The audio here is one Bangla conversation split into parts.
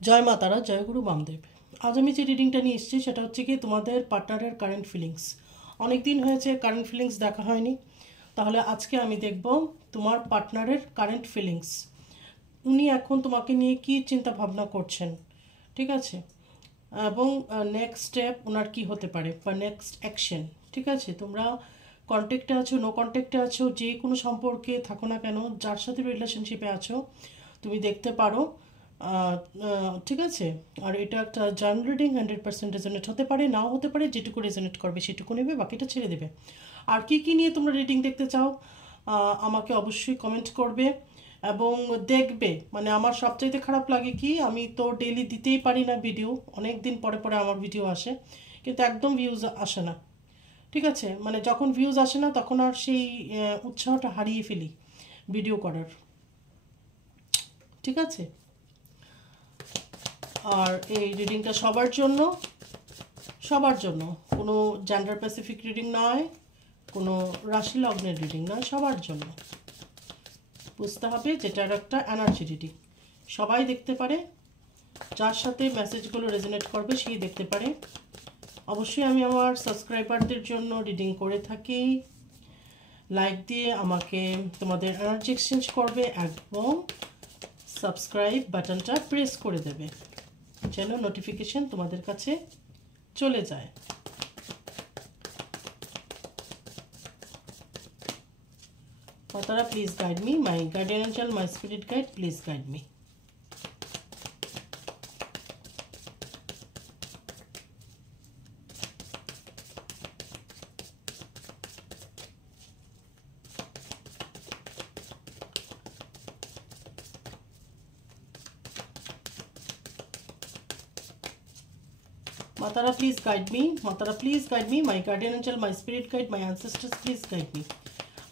জয় মা তারা, জয় গুরু বামদেব। আজ আমি যে রিডিংটা নিয়ে এসেছি সেটা হচ্ছে কি তোমাদের পার্টনারের কারেন্ট ফিলিংস। অনেক দিন হয়েছে কারেন্ট ফিলিংস দেখা হয়নি, তাহলে আজকে আমি দেখব তোমার পার্টনারের কারেন্ট ফিলিংস। উনি এখন তোমাকে নিয়ে কি চিন্তা ভাবনা করছেন, ঠিক আছে, এবং নেক্সট স্টেপ ওনার কি হতে পারে বা নেক্সট অ্যাকশন। ঠিক আছে, তোমরা কন্ট্যাক্টে আছো, নো কন্ট্যাক্টে আছো, যে কোনো সম্পর্কে থাকো না কেন, যার সাথে রিলেশনশিপে আছো, তুমি দেখতে পারো। ঠিক আছে, আর এটা একটা জার্নাল রিডিং, 100% রেজনেট হতে পারে, নাও হতে পারে, যেটুকু রেজনেট করবে সেটুকু নেবে, বাকিটা ছেড়ে দেবে। আর কি কি নিয়ে তোমরা রিডিং দেখতে চাও আমাকে অবশ্যই কমেন্ট করবে এবং দেখবে। মানে আমার সবচাইতে খারাপ লাগে কি, আমি তো ডেইলি দিতেই পারি না ভিডিও, অনেক দিন পরে পরে আমার ভিডিও আসে, কিন্তু একদম ভিউজ আসে না। ঠিক আছে, মানে যখন ভিউজ আসে না তখন আর সেই উৎসাহটা হারিয়ে ফেলি ভিডিও করার। ঠিক আছে, আর এই রিডিংটা সবার জন্য, সবার জন্য, কোনো জেন্ডার স্পেসিফিক রিডিং নয়, কোনো রাশি লগ্নের রিডিং নয়, সবার জন্য। বুঝতে হবে যেটার একটা এনার্জি রিডিং, সবাই দেখতে পারে, যার সাথে মেসেজগুলো রেজোনেট করবে সেই দেখতে পারে। অবশ্যই আমি আমার সাবস্ক্রাইবারদের জন্য রিডিং করে থাকি। লাইক দিয়ে আমাকে তোমাদের এনার্জি এক্সচেঞ্জ করবে এবং সাবস্ক্রাইব বাটনটা প্রেস করে দেবে যেন নোটিফিকেশন তোমাদের কাছে চলে যায়। Matara, please guide me. My guardian angel, my spirit guide, please guide me. Matara, please guide me. Matara, please guide me. My guardian angel, my spirit guide, my ancestors, please guide me.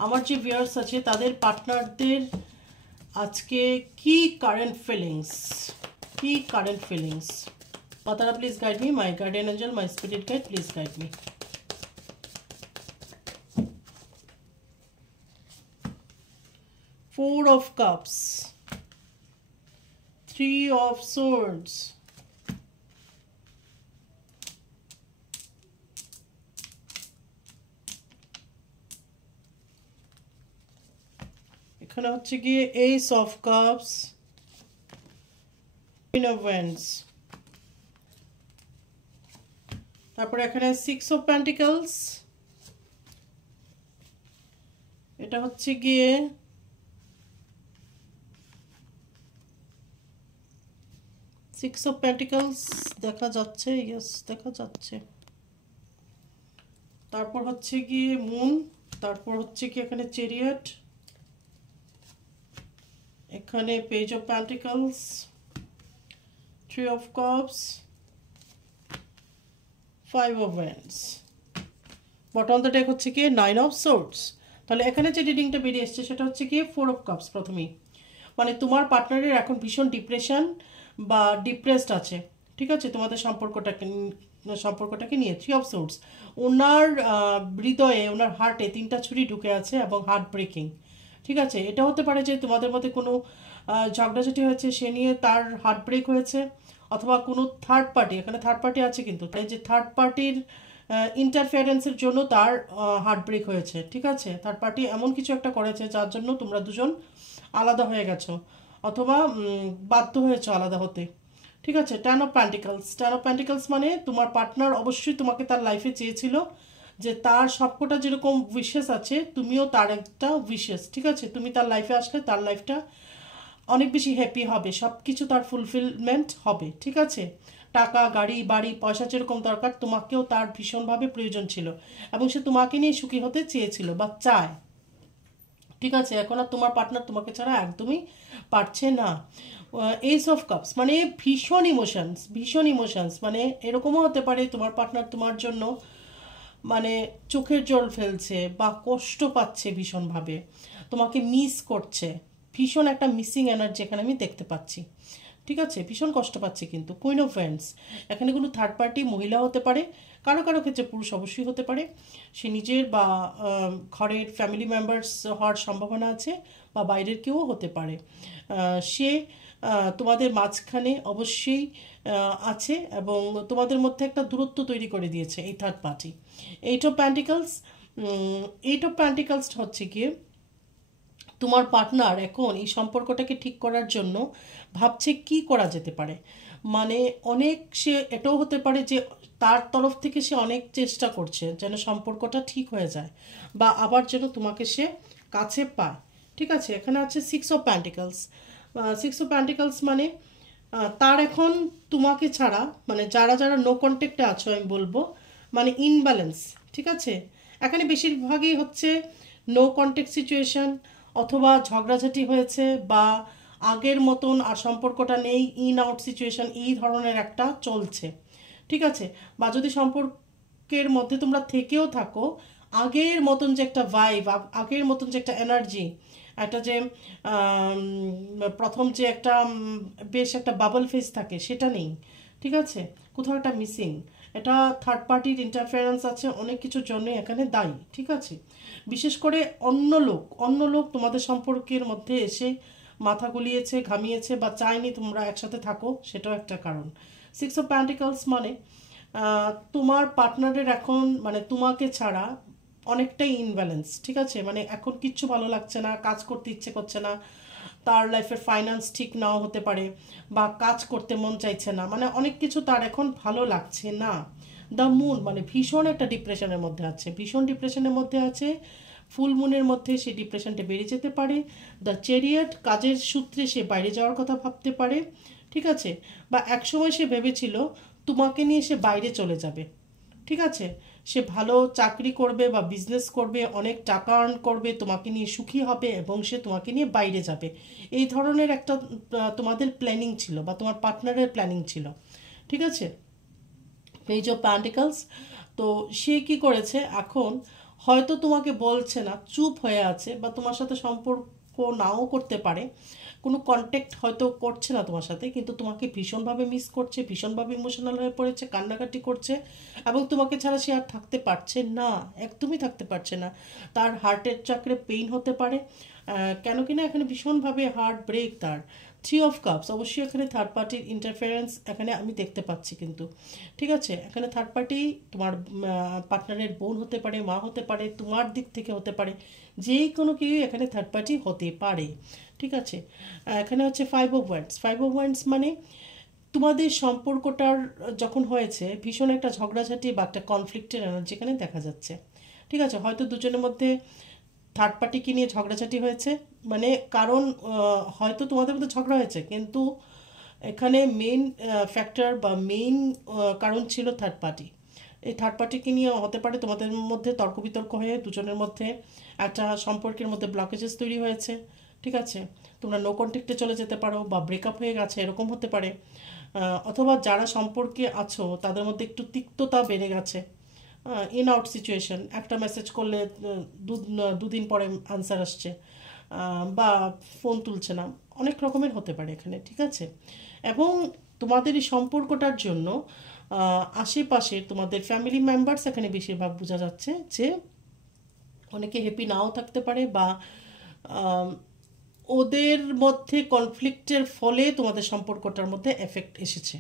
আমার যে ভিউয়ার্স আছে তাদের পার্টনারদের আজকে কি কারেন্ট ফিলিংস, কি current feelings. Matara, please guide me. My guardian angel, my spirit guide, please guide me. Four of Cups, Three of Swords, এখানে হচ্ছে গিয়ে Ace of Cups, Queen of Wands, তারপরে এখানে Six of Pentacles, এটা হচ্ছে গিয়ে Six of Pentacles দেখা যাচ্ছে, ইয়েস দেখা যাচ্ছে। তারপর হচ্ছে গিয়ে মুন, তারপর হচ্ছে কি এখানে চ্যারিয়ট, এখানে page of pentacles, three of cups, five of wands, bottom the deck হচ্ছে কি নাইন অফ সোর্ডস। তাহলে এখানে যে রিডিংটা বেরিয়ে এসছে সেটা হচ্ছে কি ফোর অফ কাপস প্রথমেই। মানে তোমার পার্টনারের এখন ভীষণ ডিপ্রেশন বা ডিপ্রেসড আছে। ঠিক আছে, তোমাদের সম্পর্কটাকে নিয়ে থ্রি অফ সোর্ডস, ওনার হৃদয়ে, ওনার হার্টে তিনটা ছুরি ঢুকে আছে এবং হার্ট ব্রেকিং। ঠিক আছে, এটা হতে পারে যে তোমাদের মধ্যে কোনো ঝগড়াঝাটি হয়েছে, সে নিয়ে তার হার্ট ব্রেক হয়েছে, অথবা কোনো থার্ড পার্টি, এখানে থার্ড পার্টি আছে কিন্তু, তাই যে থার্ড পার্টির ইন্টারফিয়ারেন্সের জন্য তার হার্ট ব্রেক হয়েছে। ঠিক আছে, থার্ড পার্টি এমন কিছু একটা করেছে যার জন্য তোমরা দুজন আলাদা হয়ে গেছো, অথবা বাধ্য হয়েছো আলাদা হতে। ঠিক আছে, ten of pentacles, ten of pentacles মানে তোমার পার্টনার অবশ্যই তোমাকে তার লাইফে চেয়েছিল, যে তার সবকটা যেরকম উইশেস আছে তুমিও তার একটা উইশেস। ঠিক আছে, তুমি তার লাইফে আসলে তার লাইফটা অনেক বেশি হ্যাপি হবে, সব কিছু তার ফুলফিলমেন্ট হবে। ঠিক আছে, টাকা, গাড়ি, বাড়ি, পয়সা যেরকম দরকার তোমাকেও তার ভীষণভাবে প্রয়োজন ছিল এবং সে তোমাকে নিয়ে সুখী হতে চেয়েছিল বা চায়। ঠিক আছে, এখন আর তোমার পার্টনার তোমাকে ছাড়া একদমই পারছে না। এইস অফ কাপস মানে ভীষণ ইমোশনস, ভীষণ ইমোশনস, মানে এরকমও হতে পারে তোমার পার্টনার তোমার জন্য মানে চোখের জল ফেলছে বা কষ্ট পাচ্ছে ভীষণভাবে, তোমাকে মিস করছে, ভীষণ একটা মিসিং এনার্জি এখানে আমি দেখতে পাচ্ছি। ঠিক আছে, ভীষণ কষ্ট পাচ্ছে। কিন্তু কুইন অফ ওয়ান্ডস, এখানে কোনো থার্ড পার্টি মহিলা হতে পারে, কারো কারো ক্ষেত্রে পুরুষ অবশ্যই হতে পারে, সে নিজের বা ঘরের ফ্যামিলি মেম্বার্স হওয়ার সম্ভাবনা আছে, বা বাইরের কেউ হতে পারে। সে তোমাদের মাঝখানে অবশ্যই আছে, এবং তোমাদের মধ্যে একটা দূরত্ব তৈরি করে দিয়েছে এই third party. Eight of pentacles হচ্ছে গিয়ে তোমার পার্টনার এখন এই সম্পর্কটাকে ঠিক করার জন্য ভাবছে কি করা যেতে পারে। মানে অনেক, সে এটাও হতে পারে যে তার তরফ থেকে সে অনেক চেষ্টা করছে যেন সম্পর্কটা ঠিক হয়ে যায়, বা আবার যেন তোমাকে সে কাছে পায়। ঠিক আছে, এখানে আছে six of pentacles. Six of pentacles মানে তার এখন তোমাকে ছাড়া, মানে যারা যারা নো কন্ট্যাক্টে আছো আমি বলবো, মানে ইনব্যালেন্স। ঠিক আছে, এখানে বেশিরভাগই হচ্ছে নো কন্ট্যাক্ট সিচুয়েশন, অথবা ঝগড়াঝাটি হয়েছে, বা আগের মতন আর সম্পর্কটা নেই, ইন আউট সিচুয়েশন এই ধরনের একটা চলছে। ঠিক আছে, বা যদি সম্পর্কের মধ্যে তোমরা থেকেও থাকো, আগের মতন যে একটা ভাইব, আগের মতন যে একটা এনার্জি, একটা যে প্রথম যে একটা বেশ একটা বাবল ফেস থাকে সেটা নেই। ঠিক আছে, কোথাও একটা মিসিং, এটা থার্ড পার্টির ইন্টারফারেন্স আছে, অনেক কিছুর জন্য এখানে দায়ী। ঠিক আছে, বিশেষ করে অন্য লোক তোমাদের সম্পর্কের মধ্যে এসে মাথা গুলিয়েছে, ঘামিয়েছে, বা চায়নি তোমরা একসাথে থাকো, সেটাও একটা কারণ। সিক্স অফ প্যান্টিকলস মানে তোমার পার্টনারের এখন মানে তোমাকে ছাড়া অনেকটাই ইনব্যালেন্স। ঠিক আছে, মানে এখন কিচ্ছু ভালো লাগছে না, কাজ করতে ইচ্ছে করছে না, তার লাইফের ফাইন্যান্স ঠিক নাও হতে পারে, বা কাজ করতে মন চাইছে না, মানে অনেক কিছু তার এখন ভালো লাগছে না। দ্য মুন মানে ভীষণ একটা ডিপ্রেশনের মধ্যে আছে, ভীষণ ডিপ্রেশনের মধ্যে আছে। ফুল মুনের মধ্যে সেই ডিপ্রেশনটা বেড়ে যেতে পারে। দ্য চ্যারিয়ট কাজের সূত্রে সে বাইরে যাওয়ার কথা ভাবতে পারে। ঠিক আছে, বা একসময় সে ভেবেছিল তোমাকে নিয়ে সে বাইরে চলে যাবে। ঠিক আছে, সে ভালো চাকরি করবে বা বিজনেস করবে, অনেক টাকা আর্ন করবে, তোমাকে নিয়ে সুখী হবে, এবং সে তোমাকে নিয়ে বাইরে যাবে, এই ধরনের একটা তোমাদের প্ল্যানিং ছিল, বা তোমার পার্টনারের প্ল্যানিং ছিল। ঠিক আছে, পেজ অফ প্যান্টিকলস। তো সে কি করেছে এখন, হয়তো তোমাকে বলছে না, চুপ হয়ে আছে, বা তোমার সাথে সম্পর্ক নাও করতে পারে, কোনো কন্ট্যাক্ট হয়তো করছে না তোমার সাথে, কিন্তু তোমাকে ভীষণভাবে মিস করছে, ভীষণভাবে ইমোশনাল হয়ে পড়েছে, কান্নাকাটি করছে, এবং তোমাকে ছাড়া সে আর থাকতে পারছে না, একদমই থাকতে পারছে না। তার হার্টের চাকরে পেইন হতে পারে, কেন কিনা এখানে ভীষণভাবে হার্ট ব্রেক তার। থ্রি অফ কাপস, অবশ্যই এখানে থার্ড পার্টির ইন্টারফারেন্স এখানে আমি দেখতে পাচ্ছি কিন্তু। ঠিক আছে, এখানে থার্ড পার্টি তোমার পার্টনারের বোন হতে পারে, মা হতে পারে, তোমার দিক থেকে হতে পারে, যে কোনো কেউ এখানে থার্ড পার্টি হতে পারে। ঠিক আছে, এখানে হচ্ছে five of wands. Five of wands মানে তোমাদের সম্পর্কটার যখন হয়েছে ভীষণ একটা ঝগড়াঝাটি বা একটা কনফ্লিক্টের এনার্জি এখানে দেখা যাচ্ছে। ঠিক আছে, হয়তো দুজনের মধ্যে থার্ড পার্টিকে নিয়ে ঝগড়াঝাটি হয়েছে, মানে কারণ হয়তো তোমাদের মধ্যে ঝগড়া হয়েছে, কিন্তু এখানে মেইন ফ্যাক্টর বা মেইন কারণ ছিল থার্ড পার্টি। এই থার্ড পার্টিকে নিয়ে হতে পারে তোমাদের মধ্যে তর্ক বিতর্ক হয়ে দুজনের মধ্যে একটা সম্পর্কের মধ্যে ব্লকেজেস তৈরি হয়েছে। ঠিক আছে, তোমরা নো কন্ট্যাক্টে চলে যেতে পারো, বা ব্রেকআপ হয়ে গেছে, এরকম হতে পারে। অথবা যারা সম্পর্কে আছো তাদের মধ্যে একটু তিক্ততা বেড়ে গেছে, ইন আউট সিচুয়েশন, একটা মেসেজ করলে দুদিন পরে আনসার আসছে, বা ফোন তুলছে না, অনেক রকমের হতে পারে এখানে। ঠিক আছে, এবং তোমাদের এই সম্পর্কটার জন্য আশেপাশে তোমাদের ফ্যামিলি মেম্বার্স এখানে বেশিরভাগ বোঝা যাচ্ছে যে অনেকে হ্যাপি নাও থাকতে পারে, বা ওদের মধ্যে কনফ্লিক্টের ফলে তোমাদের সম্পর্কটার মধ্যে এফেক্ট এসেছে।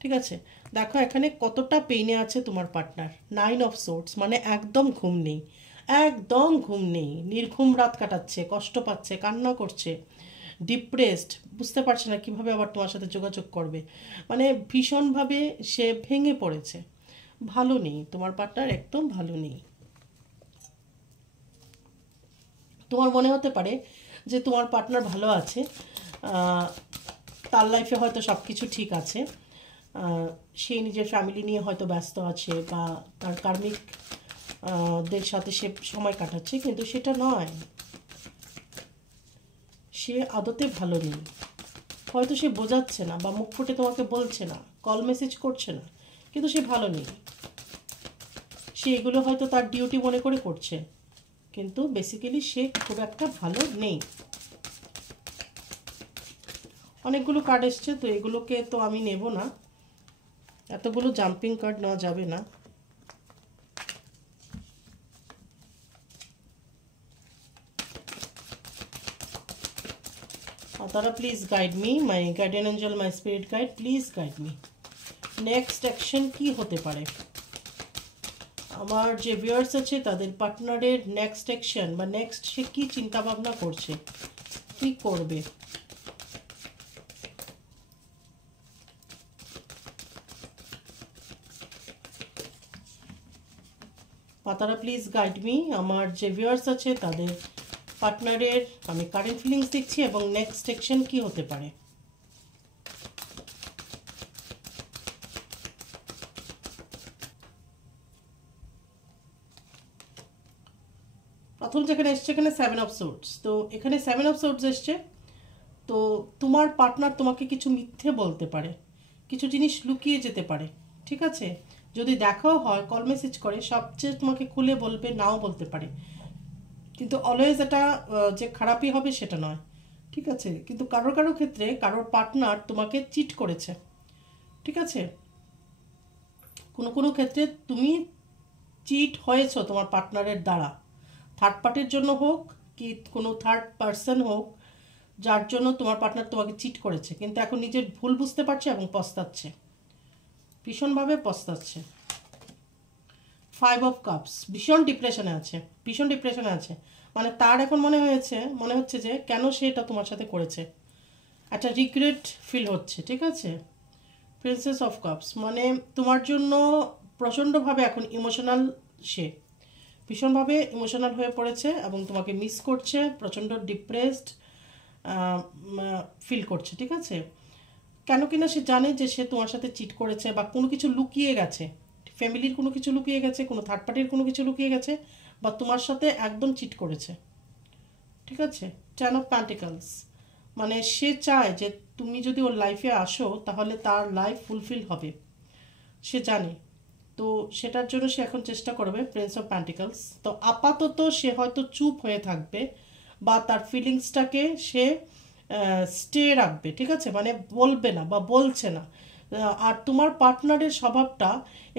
ঠিক আছে, দেখো এখানে কতটা পেইনে আছে তোমার পার্টনার। নাইন অফ সোর্টস মানে একদম ঘুম নেই, একদম ঘুম নেই, নির্ঘুম রাত কাটাচ্ছে, কষ্ট পাচ্ছে, কান্না করছে, ডিপ্রেসড, বুঝতে পারছে না কিভাবে আবার তোমার সাথে যোগাযোগ করবে, মানে ভীষণভাবে সে ভেঙে পড়েছে। ভালো নেই, তোমার পার্টনার একদম ভালো নেই। তোমার মনে হতে পারে যে তোমার পার্টনার ভালো আছে, তার লাইফে হয়তো সব কিছু ঠিক আছে, সে নিজের ফ্যামিলি নিয়ে হয়তো ব্যস্ত আছে, বা তার কার্মিক দের সাথে সে সময় কাটাচ্ছে, কিন্তু সেটা নয়। সে আদতে ভালো নেই, হয়তো সে বোঝাচ্ছে না, বা মুখ ফুটে তোমাকে বলছে না, কল মেসেজ করছে না, কিন্তু সে ভালো নেই। সে এগুলো হয়তো তার ডিউটি মনে করে করছে, কিন্তু বেসিক্যালি সে খুব একটা ভালো নেই। অনেকগুলো কার্ড এসছে, তো এগুলোকে তো আমি নেব না, এতগুলো জাম্পিং কার্ড নেওয়া যাবে না। তারা please guide me, my guardian Angel, my spirit guide, please guide me. Next action কি হতে পারে? আমার যে ভিউয়ার্স আছে তাদের পার্টনারের নেক্সট অ্যাকশন বা নেক্সট সে কী চিন্তাভাবনা করছে, কি করবে। পাতারা প্লিজ গাইড মি। আমার যে ভিউয়ার্স আছে তাদের পার্টনারের আমি কারেন্ট ফিলিংস দেখছি এবং নেক্সট অ্যাকশন কি হতে পারে। প্রথম যেখানে এসছে এখানে 7 অফ সোর্ডস। তো এখানে 7 অফ সোর্ডস এসছে। তো তোমার পার্টনার তোমাকে কিছু মিথ্যে বলতে পারে, কিছু জিনিস লুকিয়ে যেতে পারে, ঠিক আছে। যদি দেখাও হয়, কল মেসেজ করে, সবচেয়ে তোমাকে খুলে বলবে, নাও বলতে পারে, কিন্তু অলওয়েজ এটা যে খারাপই হবে সেটা নয়, ঠিক আছে। কিন্তু কারোর কারোর ক্ষেত্রে কারোর পার্টনার তোমাকে চিট করেছে, ঠিক আছে। কোনো কোনো ক্ষেত্রে তুমি চিট হয়েছো তোমার পার্টনারের দ্বারা, থার্ড পার্টির জন্য হোক কি কোনো থার্ড পার্সন হোক, যার জন্য তোমার পার্টনার তোমাকে চিট করেছে, কিন্তু এখন নিজের ভুল বুঝতে পারছে এবং পস্তাচ্ছে, ভীষণভাবে পস্তাচ্ছে। 5 অফ কাপস, ভীষণ ডিপ্রেশনে আছে, ভীষণ ডিপ্রেশনে আছে। মানে তার এখন মনে হচ্ছে যে কেন সে এটা তোমার সাথে করেছে, একটা রিগ্রেট ফিল হচ্ছে, ঠিক আছে। প্রিন্সেস অফ কাপস মানে তোমার জন্য প্রচণ্ডভাবে এখন ইমোশনাল, সে ভীষণভাবে ইমোশনাল হয়ে পড়েছে এবং তোমাকে মিস করছে, প্রচণ্ড ডিপ্রেসড ফিল করছে, ঠিক আছে। কেন কিনা সে জানে যে সে তোমার সাথে চিট করেছে বা কোনো কিছু লুকিয়ে গেছে, ফ্যামিলির কোনো কিছু লুকিয়ে গেছে, কোনো থার্ড পার্টির কোনো কিছু লুকিয়ে গেছে, বা তোমার সাথে একদম চিট করেছে, ঠিক আছে। 10 অফ পেন্টিকলস মানে সে চায় যে তুমি যদি ওর লাইফে আসো তাহলে তার লাইফ ফুলফিল হবে, সে জানে। তো সেটার জন্য সে এখন চেষ্টা করবে। প্রিন্স অফ পেন্টিকলস, তো আপাতত সে হয়তো চুপ হয়ে থাকবে বা তার ফিলিংসটাকে সে স্টে রাখবে, ঠিক আছে, মানে বলবে না বা বলছে না। আর তোমার পার্টনারের স্বভাবটা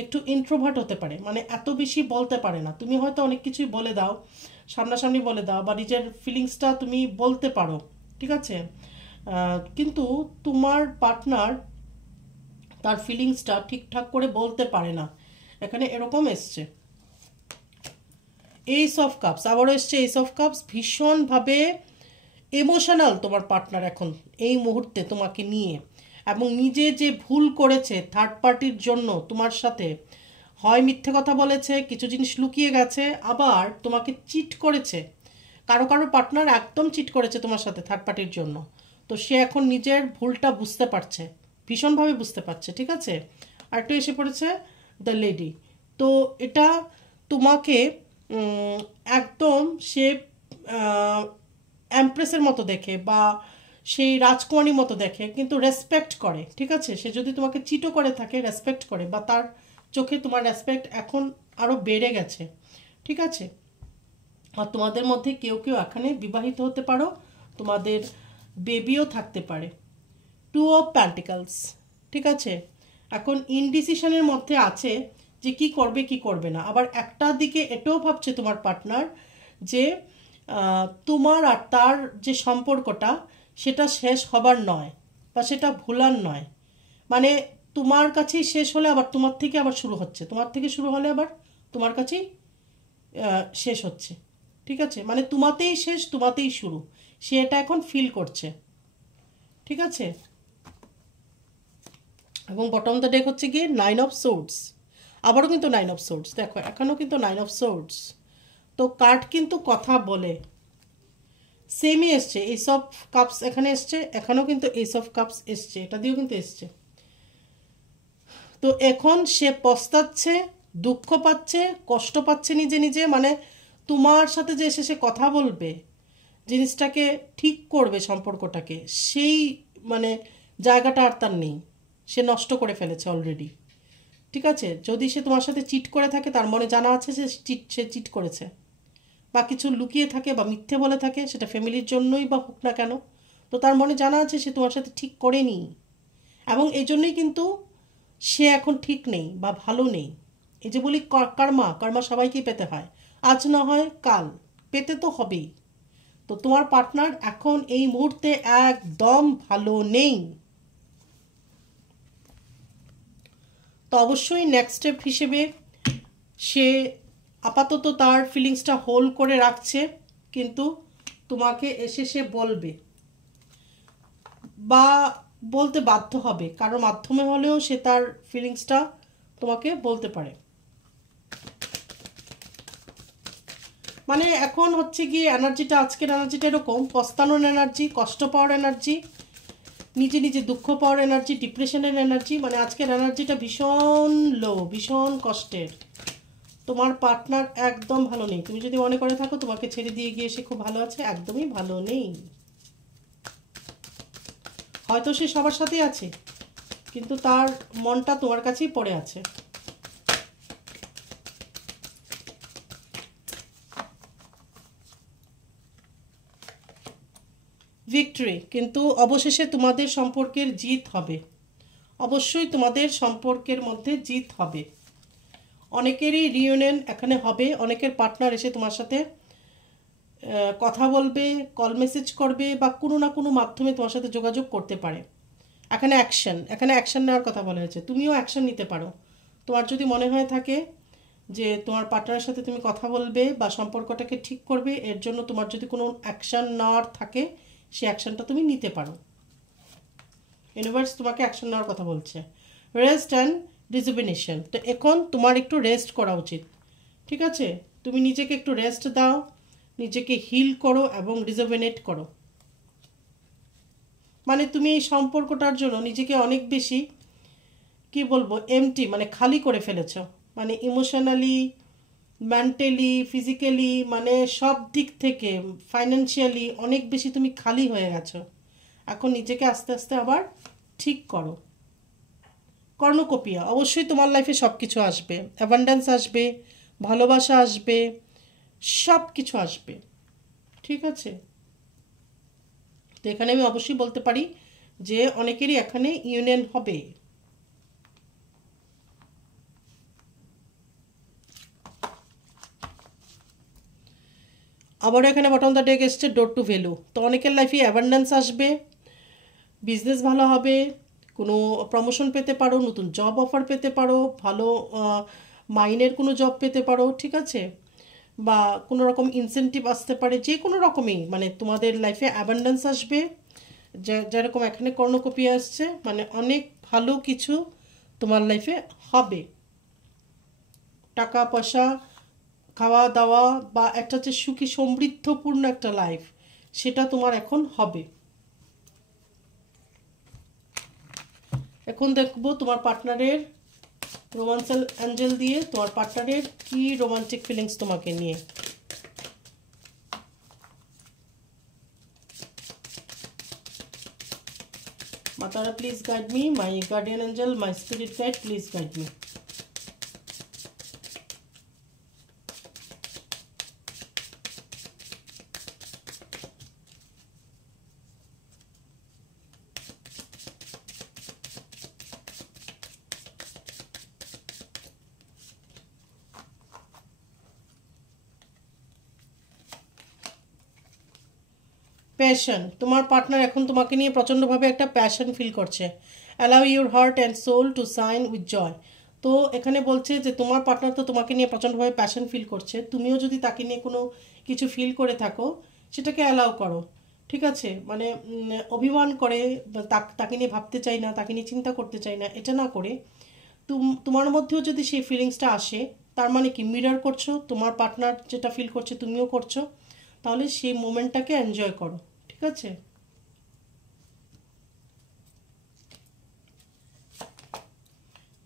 একটু ইন্ট্রোভার্ট হতে পারে, মানে এত বেশি বলতে পারে না। তুমি হয়তো অনেক কিছুই বলে দাও, সামনাসামনি বলে দাও বা নিজের ফিলিংসটা তুমি বলতে পারো, ঠিক আছে। কিন্তু তোমার পার্টনার তার ফিলিংসটা ঠিকঠাক করে বলতে পারে না, এখানে এরকম এসছে। এইস অফ কাপস, আবারও এসছে এইস অফ কাপস। ভীষণভাবে ইমোশনাল তোমার পার্টনার এখন এই মুহূর্তে তোমাকে নিয়ে, এবং নিজে যে ভুল করেছে থার্ড পার্টির জন্য তোমার সাথে, হয় মিথ্যে কথা বলেছে, কিছু জিনিস লুকিয়ে গেছে, আবার তোমাকে চিট করেছে। কারো কারো পার্টনার একদম চিট করেছে তোমার সাথে থার্ড পার্টির জন্য। তো সে এখন নিজের ভুলটা বুঝতে পারছে, ভীষণভাবে বুঝতে পারছে, ঠিক আছে। আর একটু এসে পড়েছে দ্য লেডি। তো এটা তোমাকে একদম সে এমপ্রেসের মতো দেখে বা সেই রাজকুমারীর মতো দেখে, কিন্তু রেসপেক্ট করে, ঠিক আছে। সে যদি তোমাকে চিটও করে থাকে, রেসপেক্ট করে, বা তার চোখে তোমার রেসপেক্ট এখন আরও বেড়ে গেছে, ঠিক আছে। আর তোমাদের মধ্যে কেউ কেউ এখানে বিবাহিত হতে পারো, তোমাদের বেবিও থাকতে পারে। 2 অফ পেন্টিকলস, ঠিক আছে। এখন ইনডিসিশনের মধ্যে আছে যে কি করবে কি করবে না। আবার একটা দিকে এটাও ভাবছে তোমার পার্টনার যে তোমার আর তার যে সম্পর্কটা সেটা শেষ হবার নয় বা সেটা ভুলার নয়, মানে তোমার কাছেই শেষ হলে আবার তোমার থেকে আবার শুরু হচ্ছে, তোমার থেকে শুরু হলে আবার তোমার কাছেই শেষ হচ্ছে, ঠিক আছে। মানে তোমাতেই শেষ তোমাতেই শুরু, সে এটা এখন ফিল করছে, ঠিক আছে। এবং বটম দ্য ডেক হচ্ছে গিয়ে 9 অফ সোর্ডস, আবারও কিন্তু 9 অফ সোর্ডস, দেখো এখানেও কিন্তু 9 অফ সোর্ডস। তো কার্ড কিন্তু কথা বলে, সেমই এসছে। এইস অফ কাপস এখানে এসছে, এখানেও কিন্তু এইস অফ কাপস এসছে, এটা দিয়েও কিন্তু এসছে। তো এখন সে পস্তাচ্ছে, দুঃখ পাচ্ছে, কষ্ট পাচ্ছে নিজে নিজে, মানে তোমার সাথে যে এসে সে কথা বলবে, জিনিসটাকে ঠিক করবে সম্পর্কটাকে, সেই মানে জায়গাটা আর তার নেই, সে নষ্ট করে ফেলেছে অলরেডি, ঠিক আছে। যদি সে তোমার সাথে চিট করে থাকে, তার মনে জানা আছে যে সে চিট করেছে, বা কিছু লুকিয়ে থাকে বা মিথ্যে বলে থাকে, সেটা ফ্যামিলির জন্যই বা হোক না কেন, তো তার মনে জানা আছে সে তোমার সাথে ঠিক করেনি, এবং এই জন্যই কিন্তু সে এখন ঠিক নেই বা ভালো নেই। এই যে বলি কর্মা, কর্মা সবাইকেই পেতে হয়, আজ না হয় কাল পেতে তো হবেই। তো তো তোমার পার্টনার এখন এই মুহূর্তে একদম ভালো নেই। তো অবশ্যই নেক্সট স্টেপ হিসেবে সে আপাতত তার ফিলিংসটা হোল্ড করে রাখছে, কিন্তু তোমাকে এসে সে বলবে বা বলতে বাধ্য হবে, কারোর মাধ্যমে হলেও সে তার ফিলিংসটা তোমাকে বলতে পারে। মানে এখন হচ্ছে গিয়ে এনার্জিটা, আজকের এনার্জিটা এরকম পস্তানোর এনার্জি, কষ্ট পাওয়ার এনার্জি, নিজে নিজে দুঃখ পাওয়ার এনার্জি, ডিপ্রেশনের এনার্জি। মানে আজকের এনার্জিটা ভীষণ লো, ভীষণ কষ্টের। তোমার পার্টনার একদম ভালো নেই। তুমি যদি মনে করে থাকো তোমাকে ছেড়ে দিয়ে গিয়ে সে খুব ভালো আছে, একদমই ভালো নেই। হয়তো সে সবার সাথেই আছে, কিন্তু তার মনটা তোমার কাছেই পড়ে আছে। ভিক্টরি, কিন্তু অবশেষে তোমাদের সম্পর্কের জিত হবে। অবশ্যই তোমাদের সম্পর্কের মধ্যে জিত হবে। অনেকেরই রিইউনিয়ন এখানে হবে, অনেকের পার্টনার এসে তোমার সাথে কথা বলবে, কল মেসেজ করবে বা কোনো না কোনো মাধ্যমে তোমার সাথে যোগাযোগ করতে পারে। এখানে অ্যাকশন নেওয়ার কথা বলা হয়েছে। তুমিও অ্যাকশন নিতে পারো। তোমার যদি মনে হয় থাকে যে তোমার পার্টনারের সাথে তুমি কথা বলবে বা সম্পর্কটাকে ঠিক করবে, এর জন্য তোমার যদি কোনো অ্যাকশন নেওয়ার থাকে, সেই অ্যাকশনটা তুমি নিতে পারো। ইউনিভার্স তোমাকে অ্যাকশন নেওয়ার কথা বলছে। Rest and rejuvenation. তো এখন তোমার একটু রেস্ট করা উচিত, ঠিক আছে? তুমি নিজেকে একটু রেস্ট দাও, নিজেকে হিল করো এবং রিজুভিনেট করো। মানে তুমি এই সম্পর্কটার জন্য নিজেকে অনেক বেশি কি বলবো এমটি, মানে খালি করে ফেলেছ। মানে ইমোশনালি, মেন্টালি, ফিজিক্যালি, মানে সব দিক থেকে, ফাইন্যান্সিয়ালি অনেক বেশি তুমি খালি হয়ে গেছো। এখন নিজেকে আস্তে আস্তে আবার ঠিক করো। কর্ণকোপিয়া, অবশ্যই তোমার লাইফে সব কিছু আসবে, অ্যাবান্ডেন্স আসবে, ভালোবাসা আসবে, সব কিছু আসবে, ঠিক আছে? তো এখানে আমি অবশ্যই বলতে পারি যে অনেকেরই এখানে ইউনিয়ন হবে। আবারও এখানে বটম দ্য ডেক এসছে ডোর টু ভ্যালু। তো অনেকের লাইফে অ্যাবান্ডেন্স আসবে, বিজনেস ভালো হবে, কোনো প্রমোশন পেতে পারো, নতুন জব অফার পেতে পারো, ভালো মাইনের কোনো জব পেতে পারো, ঠিক আছে? বা কোনো রকম ইনসেন্টিভ আসতে পারে, যে কোনো রকমই মানে তোমাদের লাইফে অ্যাবান্ডেন্স আসবে। যেরকম এখানে কর্ণকপি আসছে, মানে অনেক ভালো কিছু তোমার লাইফে হবে। টাকা পয়সা, খাওয়া দাওয়া বা একটা যে সুখী সমৃদ্ধপূর্ণ একটা লাইফ, সেটা তোমার এখন হবে। এখন দেখবো তোমার পার্টনারের রোমান্সাল অ্যাঞ্জেল দিয়ে তোমার পার্টনারের কি রোমান্টিক ফিলিংস তোমাকে নিয়ে। মাতারা please guide me, my guardian angel, my spirit guide, please guide me. Passion, তোমার পার্টনার এখন তোমাকে নিয়ে প্রচণ্ডভাবে একটা প্যাশন ফিল করছে। Allow your heart and soul to shine with joy. তো এখানে বলছে যে তোমার পার্টনার তো তোমাকে নিয়ে প্রচণ্ডভাবে প্যাশন ফিল করছে, তুমিও যদি তাকে নিয়ে কোনো কিছু ফিল করে থাকো সেটাকে অ্যালাউ করো, ঠিক আছে? মানে অভিমান করে তাকে নিয়ে ভাবতে চাই না, তাকে নিয়ে চিন্তা করতে চাই না, এটা না করে তোমার মধ্যেও যদি সেই ফিলিংসটা আসে, তার মানে কি মিরর করছো, তোমার পার্টনার যেটা ফিল করছে তুমিও করছো, তাহলে সেই মোমেন্টটাকে এনজয় করো, ঠিক আছে?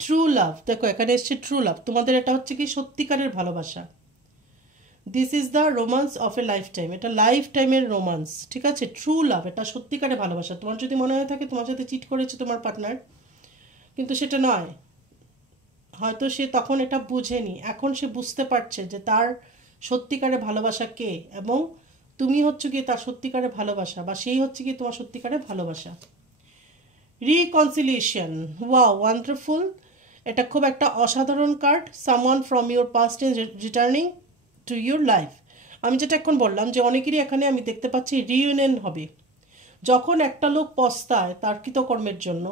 ট্রু লাভ, দেখো এখানে এসছে ট্রু লাভ। তোমাদের এটা হচ্ছে কি সত্যিকারের ভালোবাসা। This is the romance of A life time, এটা লাইফ টাইমের রোমান্স, ঠিক আছে? ট্রু লাভ, এটা সত্যিকারের ভালোবাসা। তোমার যদি মনে হয়ে থাকে তোমার সাথে চিট করেছে তোমার পার্টনার, কিন্তু সেটা নয়, হয়তো সে তখন এটা বুঝেনি, এখন সে বুঝতে পারছে যে তার সত্যিকারের ভালোবাসা কে, এবং তুমি হচ্ছে কি তার সত্যিকারের ভালোবাসা, বা সেই হচ্ছে কি তোমার সত্যিকারের ভালোবাসা। Reconciliation, wow wonderful. এটা খুব একটা অসাধারণ card. Someone from your past is returning to your life. আমি যেটা এখন বললাম যে অনেকেরই এখানে আমি দেখতে পাচ্ছি রিইউনিয়ন হবে। যখন একটা লোক পস্তায় তার কৃতকর্মের জন্য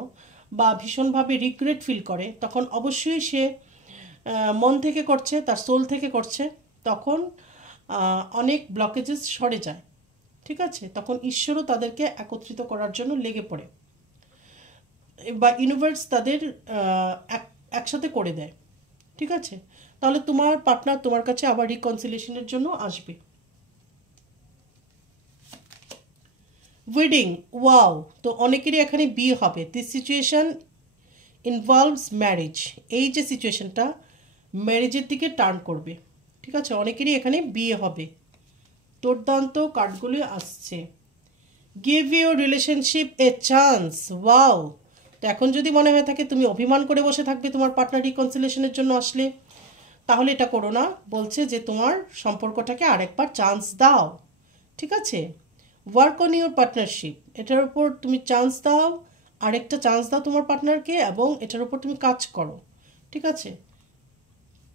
বা ভীষণভাবে রিগ্রেট ফিল করে, তখন অবশ্যই সে মন থেকে করছে, তার সোল থেকে করছে, তখন অনেক ব্লকেজেস সরে যায়। ঠিক আছে, তখন ঈশ্বরও তাদেরকে একত্রিত করার জন্য লেগে পড়ে, বা ইউনিভার্স তাদের একসাথে করে দেয়। ঠিক আছে, তাহলে তোমার পার্টনার তোমার কাছে আবার রিকনসিলিয়েশনের জন্য আসবে। ওয়েডিং, ওয়াও, তো অনেকেরই এখানে বিয়ে হবে। দিস সিচুয়েশন ইনভলভস ম্যারেজ, এই যে সিচুয়েশনটা ম্যারেজের দিকে টার্ন করবে। ঠিক আছে, অনেকেরই এখানে বিয়ে হবে। দুর্দান্ত কার্ডগুলি আসছে। Give your relationship A chance, wow. তো এখন যদি মনে হয়ে থাকে তুমি অভিমান করে বসে থাকবে তোমার পার্টনার রিকনসিলিয়েশনের জন্য আসলে, তাহলে এটা করো না। বলছে যে তোমার সম্পর্কটাকে আরেকবার চান্স দাও। ঠিক আছে, ওয়ার্ক অন ইউর পার্টনারশিপ, এটার উপর তুমি চান্স দাও, আরেকটা চান্স দাও তোমার পার্টনারকে, এবং এটার উপর তুমি কাজ করো। ঠিক আছে,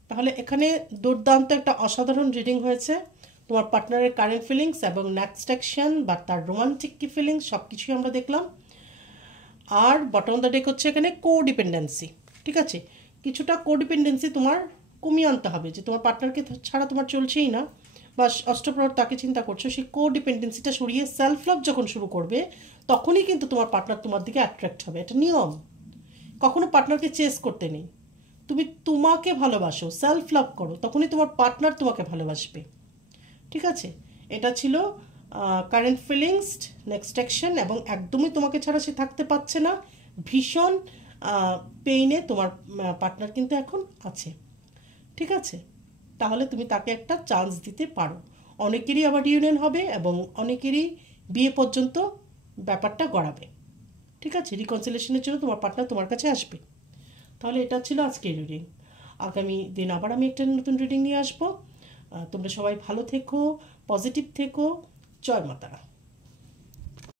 তাহলে এখানে দুর্দান্ত একটা অসাধারণ রিডিং হয়েছে। তোমার পার্টনারের কারেন্ট ফিলিংস এবং নেক্সট অ্যাকশন বা তার রোমান্টিক কি ফিলিংস সব কিছুই আমরা দেখলাম। আর বটম অফ দ্য ডেক হচ্ছে এখানে কোডিপেন্ডেন্সি। ঠিক আছে, কিছুটা কোডিপেন্ডেন্সি তোমার কমিয়ে আনতে হবে, যে তোমার পার্টনারকে ছাড়া তোমার চলছেই না, বা অষ্টপ্রহর তাকে চিন্তা করছো, সেই কোডিপেন্ডেন্সিটা সরিয়ে সেলফ লাভ যখন শুরু করবে, তখনই কিন্তু তোমার পার্টনার তোমার দিকে অ্যাট্রাক্ট হবে। এটা নিয়ম, কখনো পার্টনারকে চেস করতে নেই। তুমি তোমাকে ভালোবাসো, সেলফ লাভ করো, তখনই তোমার পার্টনার তোমাকে ভালোবাসবে। ঠিক আছে, এটা ছিল কারেন্ট ফিলিংস, নেক্সট অ্যাকশন, এবং একদমই তোমাকে ছাড়া সে থাকতে পারছে না, ভীষণ পেইনে তোমার পার্টনার কিন্তু এখন আছে। ঠিক আছে, তাহলে তুমি তাকে একটা চান্স দিতে পারো। অনেকেরই আবার রিউনিয়ন হবে এবং অনেকেরই বিয়ে পর্যন্ত ব্যাপারটা গড়াবে। ঠিক আছে, রিকনসিলিয়েশনের জন্য তোমার পার্টনার তোমার কাছে আসবে। তাহলে এটা ছিল আজকের রিডিং। আগামী দিন আবার আমি একটা নতুন রিডিং নিয়ে আসবো। তোমরা সবাই ভালো থেকো, পজিটিভ থেকো। জয় মাতারা।